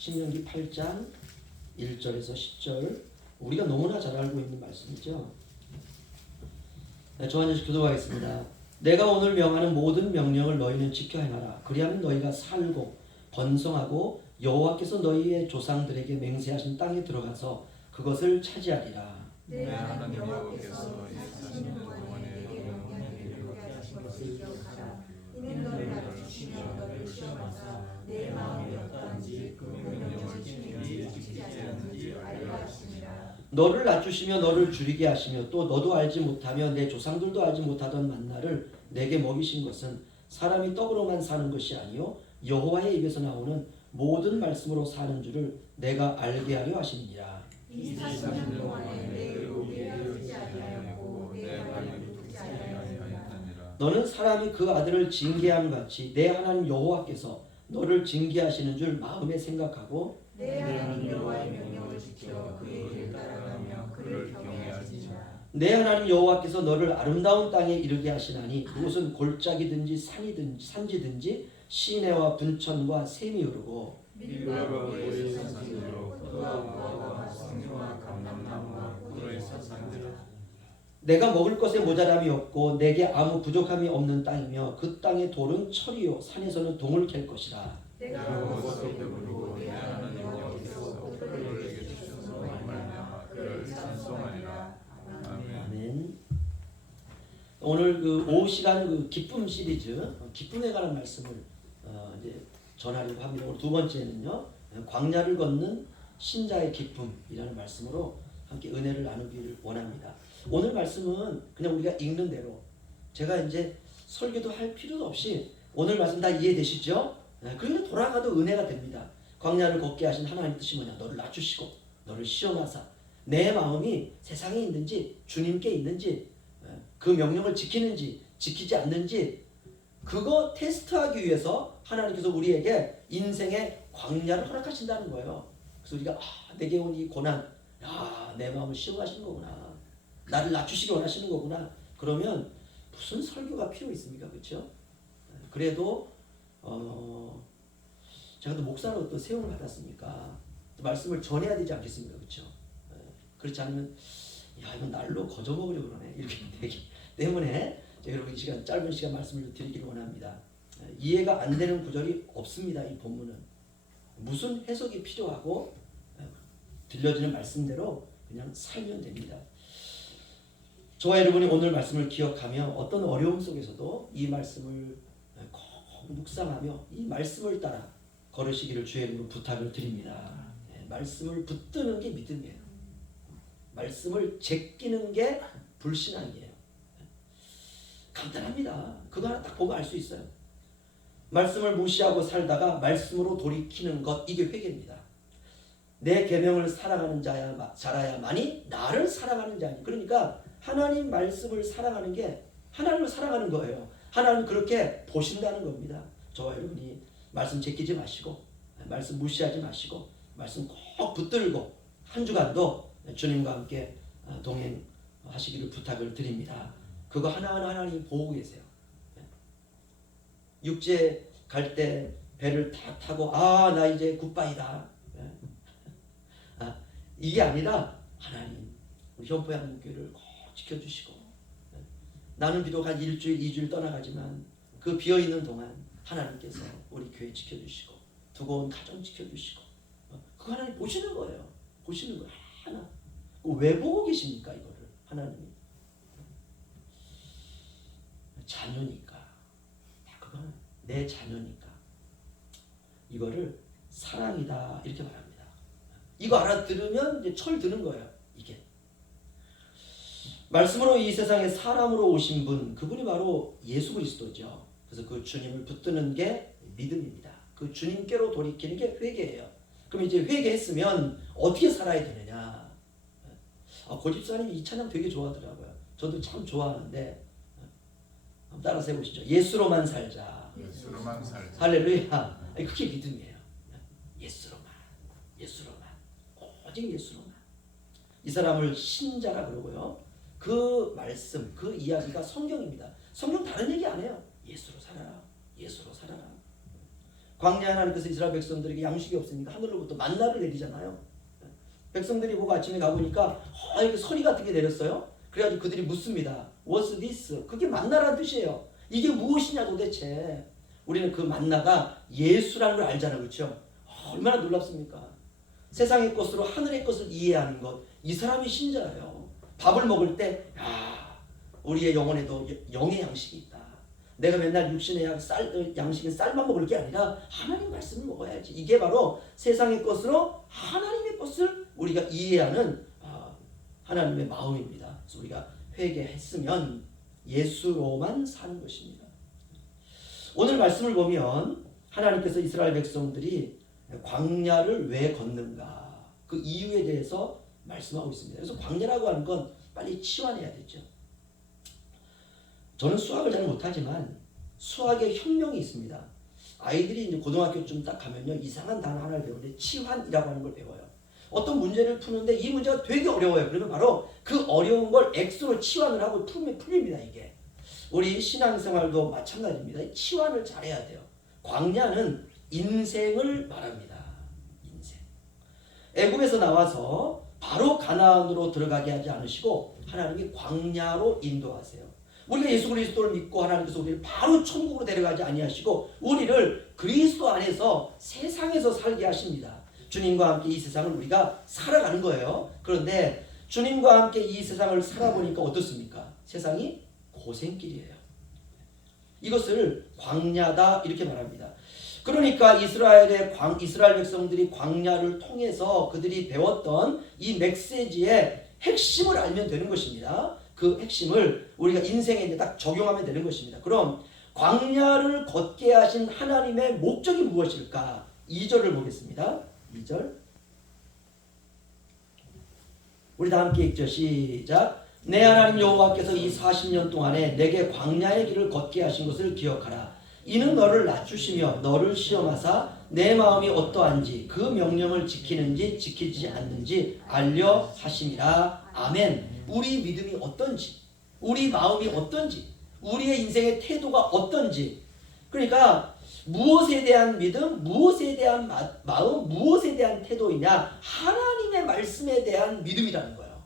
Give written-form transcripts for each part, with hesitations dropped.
신명기 8장 1절에서 10절 우리가 너무나 잘 알고 있는 말씀이죠. 저 한절씩 교도하겠습니다. 내가 오늘 명하는 모든 명령을 너희는 지켜 행하라. 그리하면 너희가 살고 번성하고 여호와께서 너희의 조상들에게 맹세하신 땅에 들어가서 그것을 차지하리라. 내 하나님 여호와께서 사시는 동안에 너희에게 이르게 하신 것을 기억하라. 이는 너를 낮추시며 너를 시험하사 내 마음이 어떠한지 그 명령을 지키지 않는지 알려 하시니라. 너를 낮추시며 너를 줄이게 하시며 또 너도 알지 못하며 내 조상들도 알지 못하던 만나를 내게 먹이신 것은 사람이 떡으로만 사는 것이 아니요 여호와의 입에서 나오는 모든 말씀으로 사는 줄을 내가 알게 하려 하시니라. 이 40년 동안에 내 의복에 헤어지지 아니하였고 내 말을 듣지 아니하였느니라. 너는 사람이 그 아들을 징계함 같이 내 하나님 여호와께서 너를 징계하시는 줄 마음에 생각하고 내 하나님 여호와의 명령을 지켜 그의 길을 따라가며 그를 경외하시니라. 내 하나님 여호와께서 너를 아름다운 땅에 이르게 하시나니 그곳은 골짜기든지 산지든지 시내와 분천과 샘이 흐르고 밀과 우에서 산지로 포도와 무화과 성류와 감람나무와 포도에서 산지라. 내가 먹을 것에 모자람이 없고 내게 아무 부족함이 없는 땅이며 그 땅의 돌은 철이요 산에서는 동을 캘 것이라. 내가 먹어서 배부르고 내 하나님 여호와께서 포도를 내게 주셔서 말미암아 그를 찬송하리라. 아멘. 아멘. 오늘 그 오후 시간 그 기쁨 시리즈 기쁨에 관한 말씀을 이제 전하려고 합니다. 오늘 두 번째는요 광야를 걷는 신자의 기쁨이라는 말씀으로 함께 은혜를 나누기를 원합니다. 오늘 말씀은 그냥 우리가 읽는 대로 제가 이제 설교도 할 필요도 없이 오늘 말씀 다 이해되시죠? 그러면 돌아가도 은혜가 됩니다. 광야를 걷게 하신 하나님 뜻이 뭐냐? 너를 낮추시고 너를 시험하사 내 마음이 세상에 있는지 주님께 있는지 그 명령을 지키는지 지키지 않는지 그거 테스트하기 위해서 하나님께서 우리에게 인생의 광야를 허락하신다는 거예요. 그래서 우리가 내게 온 이 고난 내 마음을 시험하시는 거구나. 나를 낮추시기 원하시는 거구나. 그러면 무슨 설교가 필요 있습니까? 그렇죠? 그래도 제가 또 목사로 또 세움을 받았으니까 말씀을 전해야 되지 않겠습니까? 그렇죠? 그렇지 않으면 이건 날로 거저 먹으려고 그러네 이렇게 되기 때문에 여러분 이 시간 짧은 시간 말씀을 드리기를 원합니다. 이해가 안 되는 구절이 없습니다. 이 본문은 무슨 해석이 필요하고 들려지는 말씀대로 그냥 살면 됩니다. 저와 여러분이 오늘 말씀을 기억하며 어떤 어려움 속에서도 이 말씀을 꼭 묵상하며 이 말씀을 따라 걸으시기를 주의 이름으로 부탁을 드립니다. 말씀을 붙드는 게 믿음이에요. 말씀을 제끼는 게 불신앙이에요. 간단합니다. 그거 하나 딱 보면 알 수 있어요. 말씀을 무시하고 살다가 말씀으로 돌이키는 것 이게 회개입니다. 내 계명을 사랑하는 자라야만이 나를 사랑하는 자니. 그러니까 하나님 말씀을 사랑하는 게 하나님을 사랑하는 거예요. 하나님 그렇게 보신다는 겁니다. 저와 여러분이 말씀 제끼지 마시고 말씀 무시하지 마시고 말씀 꼭 붙들고 한 주간도 주님과 함께 동행하시기를 부탁을 드립니다. 그거 하나하나 하나님 보고 계세요. 육지에 갈 때 배를 다 타고 나 이제 굿바이다. 이게 아니라 하나님 우리 현포 양육교회를 꼭 지켜주시고 나는 비록 한 일주일, 2주일 떠나가지만 그 비어있는 동안 하나님께서 우리 교회 지켜주시고 두고 온 가정 지켜주시고 그거 하나님 보시는 거예요. 보시는 거예요. 하나. 왜 보고 계십니까? 이거를 하나님이 자녀니까 그거는 내 자녀니까 이거를 사랑이다 이렇게 말합니다. 이거 알아들으면 이제 철 드는 거예요. 이게 말씀으로 이 세상에 사람으로 오신 분 그분이 바로 예수 그리스도죠. 그래서 그 주님을 붙드는 게 믿음입니다. 그 주님께로 돌이키는 게 회개예요. 그럼 이제 회개했으면 어떻게 살아야 되느냐? 고집사님이 이 찬양 되게 좋아하더라고요. 저도 참 좋아하는데 한번 따라서 해보시죠. 예수로만 살자. 예수로만 살자. 할렐루야. 그게 믿음이에요. 예수로만. 오직 예수로만. 이 사람을 신자라 그러고요. 그 말씀, 그 이야기가 성경입니다. 성경 다른 얘기 안 해요. 예수로 살아라. 예수로 살아라. 광야에 하나님께서 이스라엘 백성들에게 양식이 없으니까 하늘로부터 만나를 내리잖아요. 백성들이 보고 아침에 가보니까 이렇게 서리 같은 게 내렸어요. 그래가지고 그들이 묻습니다. What's this? 그게 만나라는 뜻이에요. 이게 무엇이냐 도대체. 우리는 그 만나가 예수라는 걸 알잖아요. 그렇죠? 얼마나 놀랍습니까? 세상의 것으로 하늘의 것을 이해하는 것. 이 사람이 신자예요. 밥을 먹을 때 우리의 영혼에도 영의 양식이 있다. 내가 맨날 육신의 양식인 쌀만 먹을 게 아니라 하나님 말씀을 먹어야지. 이게 바로 세상의 것으로 하나님의 것을 우리가 이해하는 하나님의 마음입니다. 그래서 우리가 회개했으면 예수로만 사는 것입니다. 오늘 말씀을 보면 하나님께서 이스라엘 백성들이 광야를 왜 걷는가 그 이유에 대해서 말씀하고 있습니다. 그래서 광야라고 하는 건 빨리 치환해야 되죠. 저는 수학을 잘 못하지만 수학의 혁명이 있습니다. 아이들이 이제 고등학교쯤 딱 가면요 이상한 단어 하나를 배우는데 치환이라고 하는 걸 배워요. 어떤 문제를 푸는데 이 문제가 되게 어려워요. 그러면 바로 그 어려운 걸 X로 치환을 하고 풀면 풀립니다. 이게 우리 신앙생활도 마찬가지입니다. 치환을 잘해야 돼요. 광야는 인생을 말합니다. 인생. 애굽에서 나와서 바로 가나안으로 들어가게 하지 않으시고 하나님이 광야로 인도하세요. 우리가 예수 그리스도를 믿고 하나님께서 우리를 바로 천국으로 데려가지 아니하시고 우리를 그리스도 안에서 세상에서 살게 하십니다. 주님과 함께 이 세상을 우리가 살아가는 거예요. 그런데 주님과 함께 이 세상을 살아보니까 어떻습니까? 세상이 고생길이에요. 이것을 광야다 이렇게 말합니다. 그러니까 이스라엘 백성들이 광야를 통해서 그들이 배웠던 이 메시지의 핵심을 알면 되는 것입니다. 그 핵심을 우리가 인생에 이제 딱 적용하면 되는 것입니다. 그럼 광야를 걷게 하신 하나님의 목적이 무엇일까? 2절을 보겠습니다. 2절 우리 다 함께 읽죠. 시작. 내 하나님 여호와께서 이 40년 동안에 내게 광야의 길을 걷게 하신 것을 기억하라. 이는 너를 낮추시며 너를 시험하사 내 마음이 어떠한지 그 명령을 지키는지 지키지 않는지 알려 하심이라. 아멘. 우리 믿음이 어떤지, 우리 마음이 어떤지, 우리의 인생의 태도가 어떤지. 그러니까 무엇에 대한 믿음, 무엇에 대한 마음, 무엇에 대한 태도이냐? 하나님의 말씀에 대한 믿음이라는 거예요.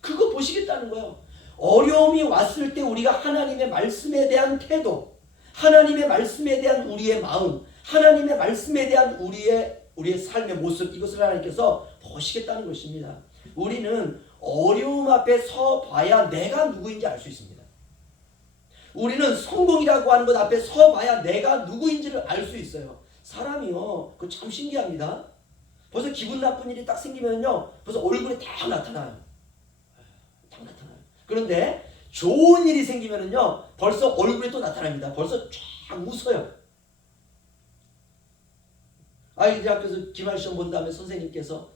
그거 보시겠다는 거예요. 어려움이 왔을 때 우리가 하나님의 말씀에 대한 태도, 하나님의 말씀에 대한 우리의 마음, 하나님의 말씀에 대한 우리의 삶의 모습, 이것을 하나님께서 보시겠다는 것입니다. 우리는 어려움 앞에 서 봐야 내가 누구인지 알 수 있습니다. 우리는 성공이라고 하는 것 앞에 서 봐야 내가 누구인지를 알 수 있어요. 사람이요, 그거 참 신기합니다. 벌써 기분 나쁜 일이 딱 생기면요, 벌써 얼굴에 딱 나타나요. 딱 나타나요. 그런데 좋은 일이 생기면은요, 벌써 얼굴에 또 나타납니다. 벌써 쫙 웃어요. 아이들이 학교에서 기말 시험 본 다음에 선생님께서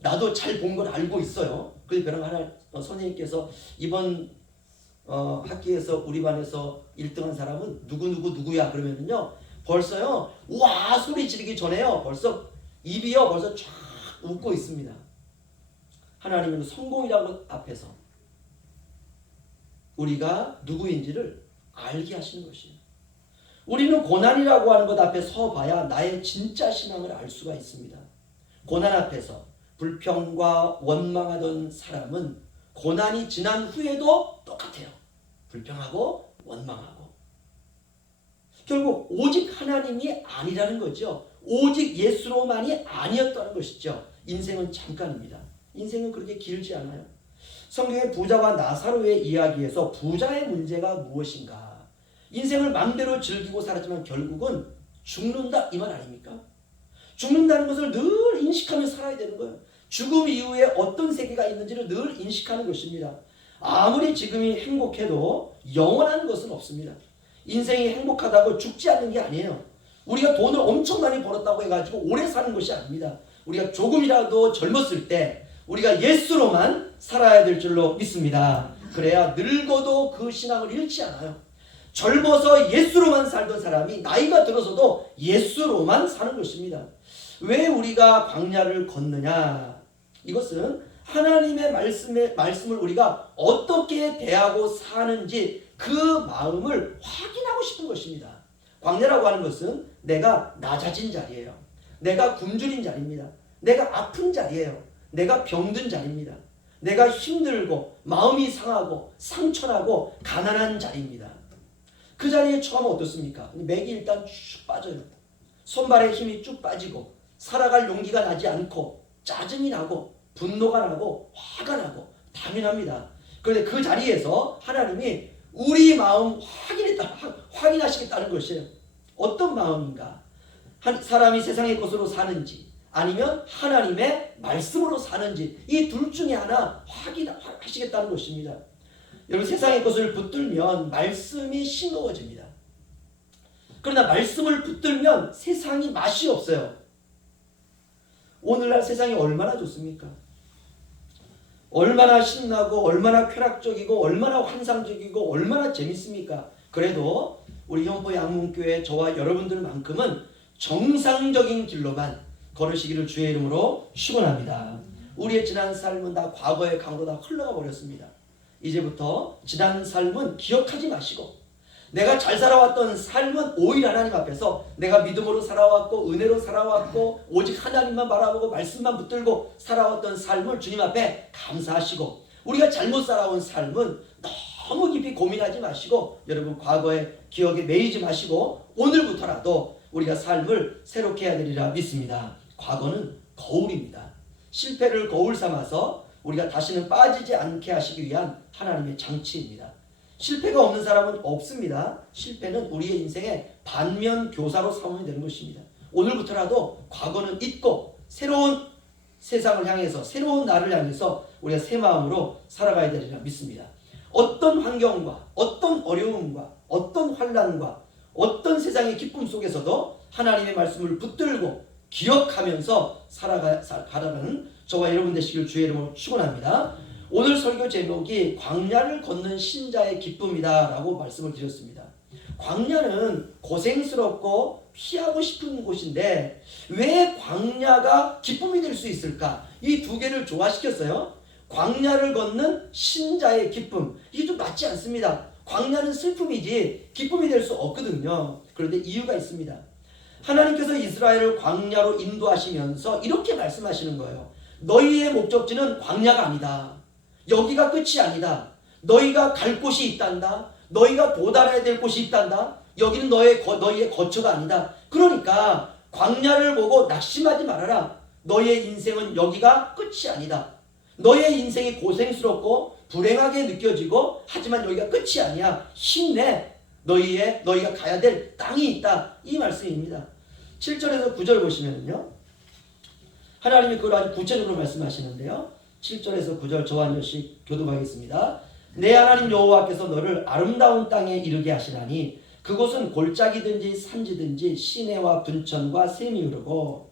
나도 잘 본 걸 알고 있어요. 그래서 그런 하나 선생님께서 이번 학기에서 우리 반에서 1등한 사람은 누구야 그러면은요 벌써요 와 소리 지르기 전에요 벌써 입이요 벌써 쫙 웃고 있습니다. 하나님은 성공이라고 앞에서 우리가 누구인지를 알게 하시는 것이에요. 우리는 고난이라고 하는 것 앞에 서봐야 나의 진짜 신앙을 알 수가 있습니다. 고난 앞에서 불평과 원망하던 사람은 고난이 지난 후에도 똑같아요. 불평하고 원망하고. 결국 오직 하나님이 아니라는 거죠. 오직 예수로만이 아니었다는 것이죠. 인생은 잠깐입니다. 인생은 그렇게 길지 않아요. 성경의 부자와 나사로의 이야기에서 부자의 문제가 무엇인가? 인생을 마음대로 즐기고 살았지만 결국은 죽는다 이 말 아닙니까? 죽는다는 것을 늘 인식하며 살아야 되는 거예요. 죽음 이후에 어떤 세계가 있는지를 늘 인식하는 것입니다. 아무리 지금이 행복해도 영원한 것은 없습니다. 인생이 행복하다고 죽지 않는 게 아니에요. 우리가 돈을 엄청 많이 벌었다고 해가지고 오래 사는 것이 아닙니다. 우리가 조금이라도 젊었을 때 우리가 예수로만 살아야 될 줄로 믿습니다. 그래야 늙어도 그 신앙을 잃지 않아요. 젊어서 예수로만 살던 사람이 나이가 들어서도 예수로만 사는 것입니다. 왜 우리가 광야를 걷느냐? 이것은 하나님의 말씀을 우리가 어떻게 대하고 사는지 그 마음을 확인하고 싶은 것입니다. 광야라고 하는 것은 내가 낮아진 자리예요. 내가 굶주린 자리입니다. 내가 아픈 자리예요. 내가 병든 자리입니다. 내가 힘들고 마음이 상하고 상처나고 가난한 자리입니다. 그 자리에 처하면 어떻습니까? 맥이 일단 쭉 빠져요. 손발에 힘이 쭉 빠지고 살아갈 용기가 나지 않고 짜증이 나고 분노가 나고 화가 나고 당연합니다. 그런데 그 자리에서 하나님이 우리 마음 확인하시겠다는 것이에요. 어떤 마음인가? 한 사람이 세상의 것으로 사는지 아니면 하나님의 말씀으로 사는지 이 둘 중에 하나 확인하시겠다는 것입니다. 여러분 세상의 것을 붙들면 말씀이 싱거워집니다. 그러나 말씀을 붙들면 세상이 맛이 없어요. 오늘날 세상이 얼마나 좋습니까? 얼마나 신나고 얼마나 쾌락적이고 얼마나 환상적이고 얼마나 재밌습니까? 그래도 우리 현포 양문교회 저와 여러분들만큼은 정상적인 길로만 걸으시기를 주의 이름으로 축원합니다. 우리의 지난 삶은 다 과거의 강으로 다 흘러가 버렸습니다. 이제부터 지난 삶은 기억하지 마시고 내가 잘 살아왔던 삶은 오히려 하나님 앞에서 내가 믿음으로 살아왔고 은혜로 살아왔고 오직 하나님만 바라보고 말씀만 붙들고 살아왔던 삶을 주님 앞에 감사하시고 우리가 잘못 살아온 삶은 너무 깊이 고민하지 마시고 여러분 과거의 기억에 매이지 마시고 오늘부터라도 우리가 삶을 새롭게 해야 되리라 믿습니다. 과거는 거울입니다. 실패를 거울 삼아서 우리가 다시는 빠지지 않게 하시기 위한 하나님의 장치입니다. 실패가 없는 사람은 없습니다. 실패는 우리의 인생의 반면 교사로 삼으면 되는 것입니다. 오늘부터라도 과거는 잊고 새로운 세상을 향해서 새로운 나를 향해서 우리가 새 마음으로 살아가야 되리라 믿습니다. 어떤 환경과 어떤 어려움과 어떤 환난과 어떤 세상의 기쁨 속에서도 하나님의 말씀을 붙들고 기억하면서 살아가는 저와 여러분 되시길 주의 이름으로 축원합니다. 오늘 설교 제목이 광야를 걷는 신자의 기쁨이다 라고 말씀을 드렸습니다. 광야는 고생스럽고 피하고 싶은 곳인데 왜 광야가 기쁨이 될 수 있을까? 이 두 개를 조화시켰어요. 광야를 걷는 신자의 기쁨, 이게 좀 맞지 않습니다. 광야는 슬픔이지 기쁨이 될 수 없거든요. 그런데 이유가 있습니다. 하나님께서 이스라엘을 광야로 인도하시면서 이렇게 말씀하시는 거예요. 너희의 목적지는 광야가 아니다. 여기가 끝이 아니다. 너희가 갈 곳이 있단다. 너희가 도달해야 될 곳이 있단다. 여기는 너희의 거처가 아니다. 그러니까 광야를 보고 낙심하지 말아라. 너희의 인생은 여기가 끝이 아니다. 너희의 인생이 고생스럽고 불행하게 느껴지고 하지만 여기가 끝이 아니야. 힘내. 너희가 가야 될 땅이 있다. 이 말씀입니다. 7절에서 9절 보시면요. 하나님이 그걸 아주 구체적으로 말씀하시는데요. 7절에서 9절 저와 한 절씩 교독하겠습니다. 내 하나님 여호와께서 너를 아름다운 땅에 이르게 하시나니 그곳은 골짜기든지 산지든지 시내와 분천과 샘이 흐르고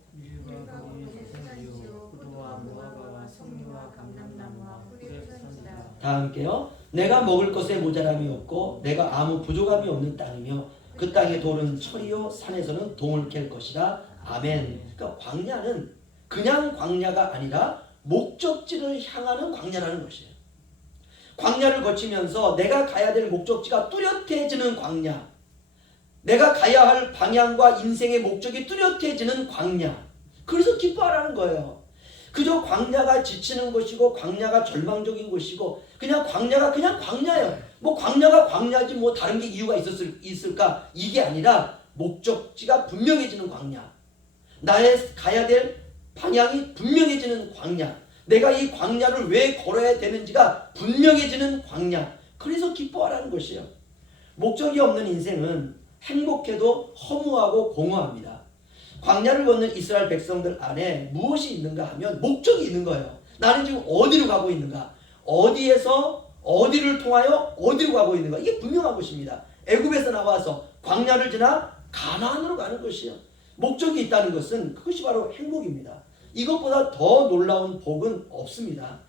다 함께요. 내가 먹을 것에 모자람이 없고 내가 아무 부족함이 없는 땅이며 그 땅의 돌은 철이요 산에서는 동을 캘 것이라. 아멘. 그러니까 광야는 그냥 광야가 아니라 목적지를 향하는 광야라는 것이에요. 광야를 거치면서 내가 가야 될 목적지가 뚜렷해지는 광야, 내가 가야 할 방향과 인생의 목적이 뚜렷해지는 광야. 그래서 기뻐하라는 거예요. 그저 광야가 지치는 것이고 광야가 절망적인 것이고 그냥 광야가 그냥 광야예요. 뭐 광야가 광야지 뭐 다른 게 이유가 있을까? 이게 아니라 목적지가 분명해지는 광야, 나의 가야 될 방향이 분명해지는 광야, 내가 이 광야를 왜 걸어야 되는지가 분명해지는 광야. 그래서 기뻐하라는 것이에요. 목적이 없는 인생은 행복해도 허무하고 공허합니다. 광야를 걷는 이스라엘 백성들 안에 무엇이 있는가 하면 목적이 있는 거예요. 나는 지금 어디로 가고 있는가? 어디에서 어디를 통하여 어디로 가고 있는가? 이게 분명한 것입니다. 애굽에서 나와서 광야를 지나 가나안으로 가는 것이요. 목적이 있다는 것은 그것이 바로 행복입니다. 이것보다 더 놀라운 복은 없습니다.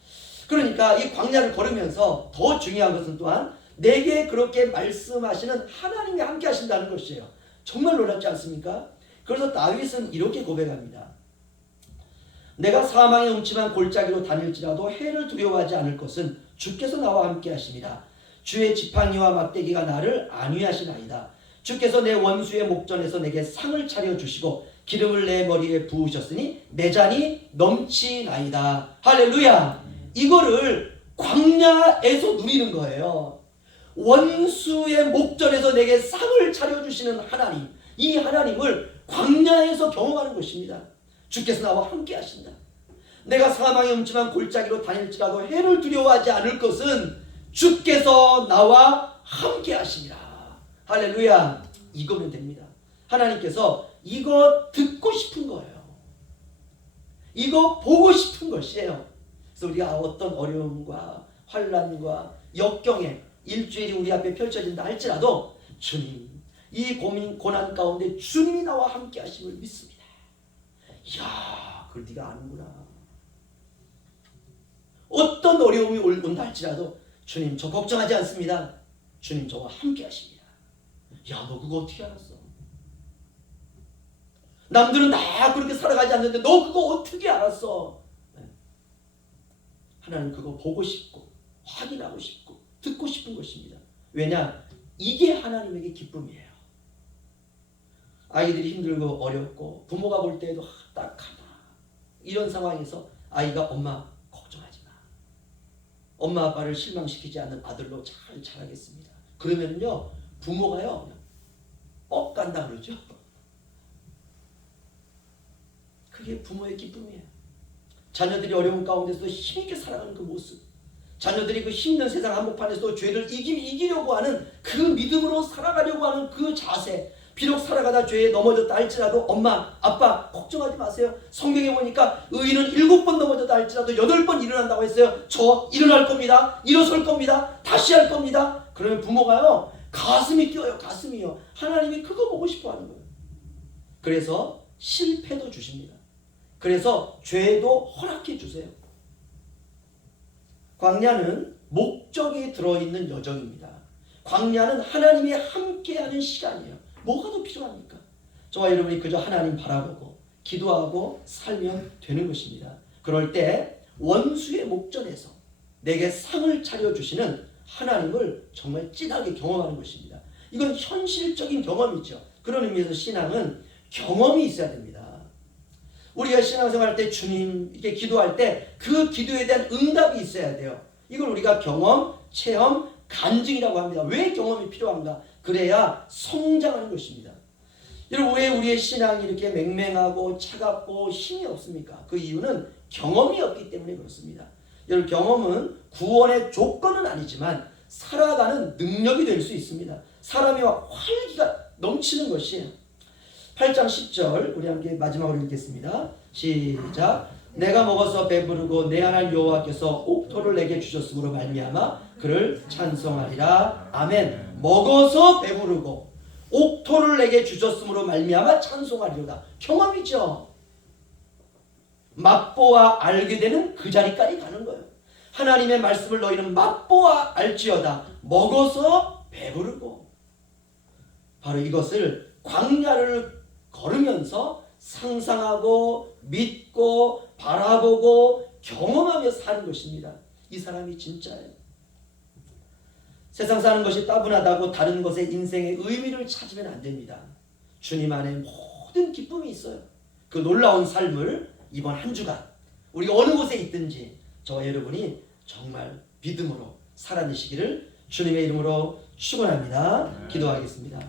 그러니까 이 광야를 걸으면서 더 중요한 것은 또한 내게 그렇게 말씀하시는 하나님이 함께 하신다는 것이에요. 정말 놀랍지 않습니까? 그래서 다윗은 이렇게 고백합니다. 내가 사망의 음침한 골짜기로 다닐지라도 해를 두려워하지 않을 것은 주께서 나와 함께 하십니다. 주의 지팡이와 막대기가 나를 안위하시나이다. 주께서 내 원수의 목전에서 내게 상을 차려주시고 기름을 내 머리에 부으셨으니 내 잔이 넘치나이다. 할렐루야. 이거를 광야에서 누리는 거예요. 원수의 목전에서 내게 상을 차려주시는 하나님, 이 하나님을 광야에서 경험하는 것입니다. 주께서 나와 함께 하신다. 내가 사망의 음침한 골짜기로 다닐지라도 해를 두려워하지 않을 것은 주께서 나와 함께 하시니라. 할렐루야. 이거면 됩니다. 하나님께서 이거 듣고 싶은 거예요. 이거 보고 싶은 것이에요. 그래서 우리가 어떤 어려움과 환난과 역경에 일주일이 우리 앞에 펼쳐진다 할지라도 주님, 이 고민 고난 가운데 주님이 나와 함께 하심을 믿습니다. 이야, 그걸 네가 아는구나. 어떤 어려움이 온다 할지라도 주님, 저 걱정하지 않습니다. 주님, 저와 함께 하십니다. 야, 너 그거 어떻게 알았어? 남들은 다 그렇게 살아가지 않는데 너 그거 어떻게 알았어? 하나님 그거 보고 싶고 확인하고 싶고 듣고 싶은 것입니다. 왜냐? 이게 하나님에게 기쁨이에요. 아이들이 힘들고 어렵고 부모가 볼 때에도 딱하다 이런 상황에서 아이가 엄마 걱정하지 마. 엄마 아빠를 실망시키지 않는 아들로 잘 자라겠습니다. 그러면요 부모가요 뻑 간다 그러죠. 그게 부모의 기쁨이에요. 자녀들이 어려운 가운데서도 힘있게 살아가는 그 모습, 자녀들이 그 힘든 세상 한복판에서도 죄를 이기려고 하는 그 믿음으로 살아가려고 하는 그 자세, 비록 살아가다 죄에 넘어졌다 할지라도 엄마, 아빠 걱정하지 마세요. 성경에 보니까 의인은 7번 넘어졌다 할지라도 8번 일어난다고 했어요. 저 일어날 겁니다. 일어설 겁니다. 다시 할 겁니다. 그러면 부모가요 가슴이 뛰어요. 가슴이요. 하나님이 그거 보고 싶어 하는 거예요. 그래서 실패도 주십니다. 그래서 죄도 허락해 주세요. 광야는 목적이 들어있는 여정입니다. 광야는 하나님이 함께하는 시간이에요. 뭐가 더 필요합니까? 저와 여러분이 그저 하나님 바라보고 기도하고 살면 되는 것입니다. 그럴 때 원수의 목전에서 내게 상을 차려주시는 하나님을 정말 진하게 경험하는 것입니다. 이건 현실적인 경험이죠. 그런 의미에서 신앙은 경험이 있어야 됩니다. 우리가 신앙생활 할 때 주님 이렇게 기도할 때 그 기도에 대한 응답이 있어야 돼요. 이걸 우리가 경험, 체험, 간증이라고 합니다. 왜 경험이 필요한가? 그래야 성장하는 것입니다. 여러분 왜 우리의 신앙이 이렇게 맹맹하고 차갑고 힘이 없습니까? 그 이유는 경험이 없기 때문에 그렇습니다. 여러분 경험은 구원의 조건은 아니지만 살아가는 능력이 될 수 있습니다. 사람이 활기가 넘치는 것이에요. 8장 10절 우리 함께 마지막으로 읽겠습니다. 시작. 내가 먹어서 배부르고 내 하나님 여호와께서 옥토를 내게 주셨으므로 말미암아 그를 찬송하리라. 아멘. 먹어서 배부르고 옥토를 내게 주셨으므로 말미암아 찬송하리로다. 경험이죠. 맛보아 알게 되는 그 자리까지 가는 거예요. 하나님의 말씀을 너희는 맛보아 알지어다. 먹어서 배부르고. 바로 이것을 광야를 걸으면서 상상하고 믿고 바라보고 경험하며 사는 것입니다. 이 사람이 진짜예요. 세상 사는 것이 따분하다고 다른 것에 인생의 의미를 찾으면 안 됩니다. 주님 안에 모든 기쁨이 있어요. 그 놀라운 삶을 이번 한 주간 우리가 어느 곳에 있든지 저와 여러분이 정말 믿음으로 살아내시기를 주님의 이름으로 축원합니다. 기도하겠습니다.